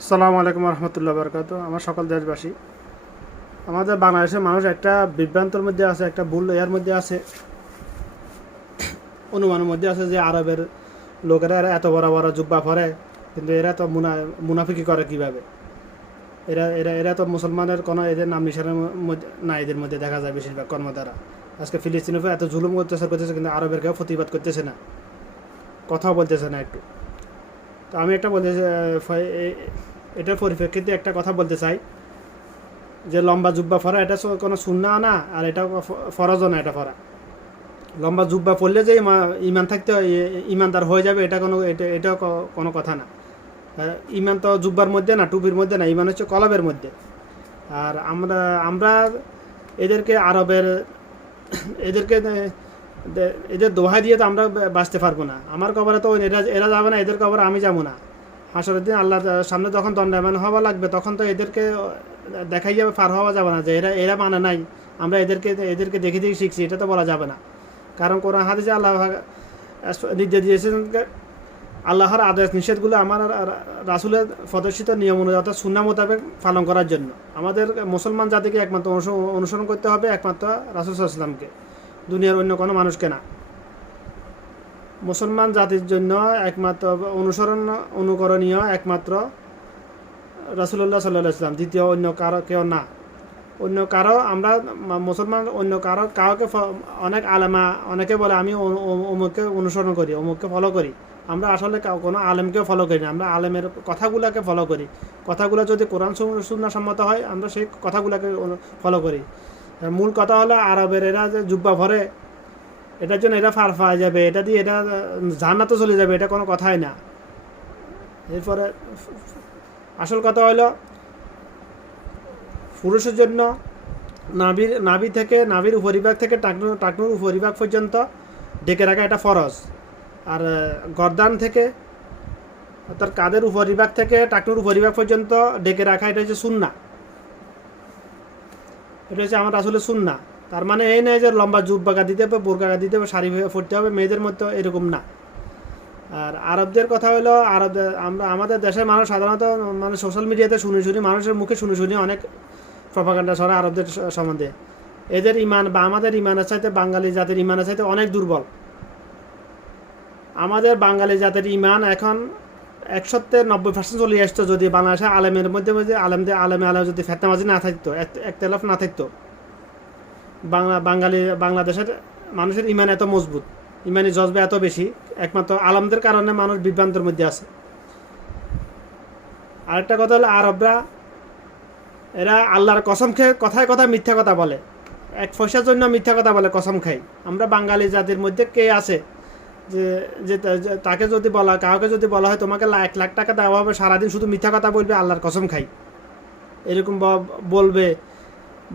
আসসালামু আলাইকুম রহমতুল্লাহ বরকাত। আমার সকল দেশবাসী, আমাদের বাংলাদেশের মানুষ একটা বিভ্রান্তর মধ্যে আছে, একটা ভুল এর মধ্যে আছে, অনুমানের মধ্যে আছে যে আরবের লোকেরা এরা এত বড় বড় জুব্বা পরে, কিন্তু এরা তো মুনাফিকি করে কিভাবে। এরা এরা এরা তো মুসলমানের কোনো এদের নাম নিশানের মধ্যে না, এদের মধ্যে দেখা যায় বেশিরভাগ কর্মধারা। আজকে ফিলিস্তিনের উপর এত জুলুম করতেছে, কিন্তু আরবের কেউ প্রতিবাদ করতেছে না, কথাও বলতেছে না একটু। তো আমি একটা বলতে এটার পরিপ্রেক্ষিতে একটা কথা বলতে চাই যে লম্বা জুব্বা পরা এটা কোনো সুন্নাহ না, আর এটা ফরজও না। এটা পরা লম্বা জুব্বা পরলে যে ইমান থাকতে ইমানদার হয়ে যাবে, এটা কোনো কথা না। ইমান তো জুব্বার মধ্যে না, টুপির মধ্যে না, ইমান হচ্ছে কলবের মধ্যে। আর আমরা আমরা এদেরকে আরবের এদেরকে এদের দোহাই দিয়ে তো আমরা বাঁচতে পারবো না। আমার কবরে তো এরা যাবে না, এদের কবরে আমি যাবো না। হাসরের দিন আল্লাহ সামনে যখন দণ্ডায়মান হওয়া লাগবে, তখন তো এদেরকে দেখাই যাবে, পার হওয়া যাবে না যে এরা এরা মানে নাই, আমরা এদেরকে দেখে দেখে শিখছি, এটা তো বলা যাবে না। কারণ কোরআন হাদিসে আল্লাহ নির্দেশ দিয়েছেন আল্লাহর আদেশ নিষেধগুলো আমার রাসূলের প্রদর্শিত নিয়ম অনুযায়ী অর্থাৎ সুন্নাহ মোতাবেক পালন করার জন্য আমাদের মুসলমান জাতিকে একমাত্র অনুসরণ করতে হবে, একমাত্র রাসূল সাল্লাল্লাহু আলাইহি ওয়াসাল্লামকে, দুনিয়ার অন্য কোনো মানুষকে না। মুসলমান জাতির জন্য একমাত্র অনুকরণীয় একমাত্র রাসূলুল্লাহ সাল্লাল্লাহু আলাইহি ওয়াসাল্লাম, দ্বিতীয় অন্য কেউ না। অন্য কারো আমরা মুসলমান অন্য কাউকে অনেক আলেমা অনেকে বলে আমি অমুককে অনুসরণ করি, অমুককে ফলো করি। আমরা আসলে কোনো আলেমকেও ফলো করি না, আমরা আলেমের কথাগুলোকে ফলো করি। কথাগুলো যদি কোরআন সুন্নাহ সম্মত হয়, আমরা সেই কথাগুলোকে ফলো করি। মূল কথা হলো আরবের এরা যে জুব্বা ভরে, এটার জন্য এরা ফার পাওয়া যাবে, এটা দিয়ে এটা জান্নাতে চলে যাবে, এটা কোনো কথাই না। এরপরে আসল কথা হলো পুরুষের জন্য নাভির উপরিভাগ থেকে টাকনুর উপরিভাগ পর্যন্ত ঢেকে রাখা এটা ফরজ। আর গর্দান থেকে অর্থাৎ কাঁধের উপরিভাগ থেকে টাকনুর উপরিভাগ পর্যন্ত ঢেকে রাখা এটা হচ্ছে সুন্নাহ। এটা হচ্ছে আমার আসলে সুন্নাহ। তার মানে এই নয় যে লম্বা জুব্বাকা দিতে হবে, বোরকা দিতে হবে, শাড়ি পরতে হবে, মেয়েদের মধ্যে এরকম না। আর আরবদের কথা হলো আমাদের দেশের মানুষ সাধারণত মানে সোশ্যাল মিডিয়াতে শুনি মানুষের মুখে শুনি অনেক প্রপাগান্ডা ছড়া আরবদের সম্বন্ধে। এদের ইমান বা আমাদের ইমানের চাইতে বাঙালি জাতির ইমানের চাইতে অনেক দুর্বল। আমাদের বাঙালি জাতির ইমান এখন 90% চলে আসতো যদি বাংলাদেশে আলেমের মধ্যে আলেমে যদি ফেতনাবাজি না থাকতো, একতলাফ না থাকতো। বাংলাদেশের মানুষের ইমান এত মজবুত, ইমানি জজবা এত বেশি, একমাত্র আলেমদের কারণে মানুষ বিভ্রান্তের মধ্যে আছে। আরেকটা কথা হলো আরবরা এরা আল্লাহর কসম খেয়ে কথায় কথায় মিথ্যা কথা বলে, এক পয়সার জন্য মিথ্যা কথা বলে, কসম খাই। আমরা বাঙালি জাতির মধ্যে কে আছে যে তাকে যদি কাউকে যদি বলা হয় তোমাকে 1,00,000 টাকা দেওয়া হবে, সারাদিন শুধু মিথ্যা কথা বলবে, আল্লাহর কসম খাই এরকম বলবে,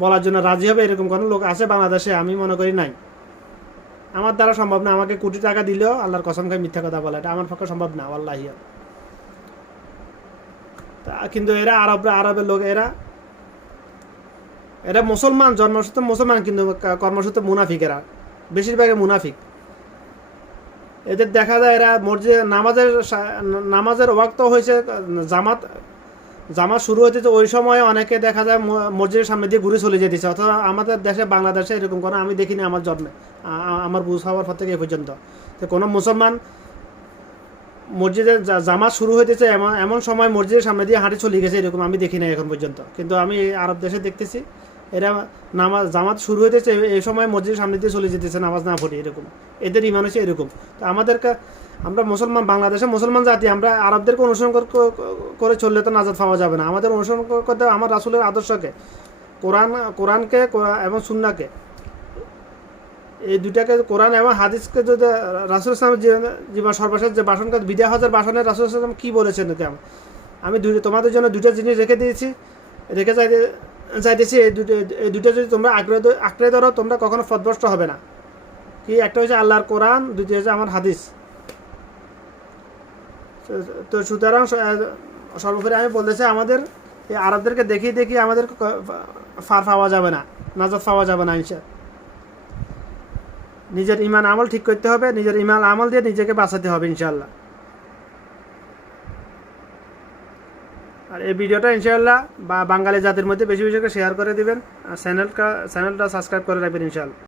বলার জন্য রাজি হবে, এরকম কোনো লোক আছে বাংলাদেশে? আমি মনে করি নাই। আমার দ্বারা সম্ভব না, আমাকে কোটি টাকা দিলেও আল্লাহর কসম খাই মিথ্যা কথা বলা, এটা আমার পক্ষে সম্ভব না আল্লাহি। কিন্তু এরা আরবের লোক, এরা মুসলমান, জন্মসূত্রে মুসলমান, কিন্তু কর্মসূত্রে মুনাফিক। এরা বেশিরভাগই মুনাফিক। এদের দেখা যায় এরা নামাজের ওয়াক্ত হয়েছে, জামাত শুরু হইতেছে, ওই সময় অনেকে দেখা যায় মসজিদের সামনে দিয়ে ঘুরে চলে যেতেছে। অথবা আমাদের দেশে বাংলাদেশে এরকম কোনো আমি দেখিনি আমার জন্মে, আমার বুঝ হওয়ার পর থেকে এই পর্যন্ত। তো কোনো মুসলমান মসজিদের জামাত শুরু হইতেছে এমন সময় মসজিদের সামনে দিয়ে হাঁটি চলে গেছে, এরকম আমি দেখি নাই এখন পর্যন্ত। কিন্তু আমি আরব দেশে দেখতেছি এরা জামাত শুরু হইতেছে এই সময় মসজিদের সামনে দিয়ে চলে যেতেছে নামাজ না পড়ি, এরকম এদের ইমান হচ্ছে এরকম। তো আমরা মুসলমান, বাংলাদেশে মুসলমান জাতি, আমরা আরবদেরকে অনুসরণ করে চললে তো নাজাত পাওয়া যাবে না। আমাদের অনুসরণ করতে হবে আমার রাসূলের আদর্শকে, কোরআনকে এবং সুন্নাহকে, এই দুটাকে, কোরআন এবং হাদিসকে। যদি রাসূল ইসলামের জীবন সর্বশেষ যে ভাষণকে বিদায় হজের ভাষণে রাসূল ইসলাম কী বলেছেন, আমি তোমাদের জন্য দুটো জিনিস রেখে যাইতেছি, এই দুটো যদি তোমরা আঁকড়ে ধরো, তোমরা কখনো পথভ্রষ্ট হবে না। কি? একটা হচ্ছে আল্লাহর কোরআন, দ্বিতীয় হচ্ছে আমার হাদিস। তো সুতরাং সর্বোপরি আমি বলতেছি, আমাদের এই আরবদেরকে দেখি আমাদের ফার পাওয়া যাবে না, নাজাত পাওয়া যাবে না। নিজের ইমান আমল ঠিক করতে হবে, নিজের ইমান আমল দিয়ে নিজেকে বাঁচাতে হবে ইনশাআল্লাহ। আর এই ভিডিওটা ইনশাআল্লাহ বা বাঙালি জাতির মধ্যে বেশি বেশি করে শেয়ার করে দিবেন, আর চ্যানেলটা সাবস্ক্রাইব করে রাখবেন ইনশাআল্লাহ।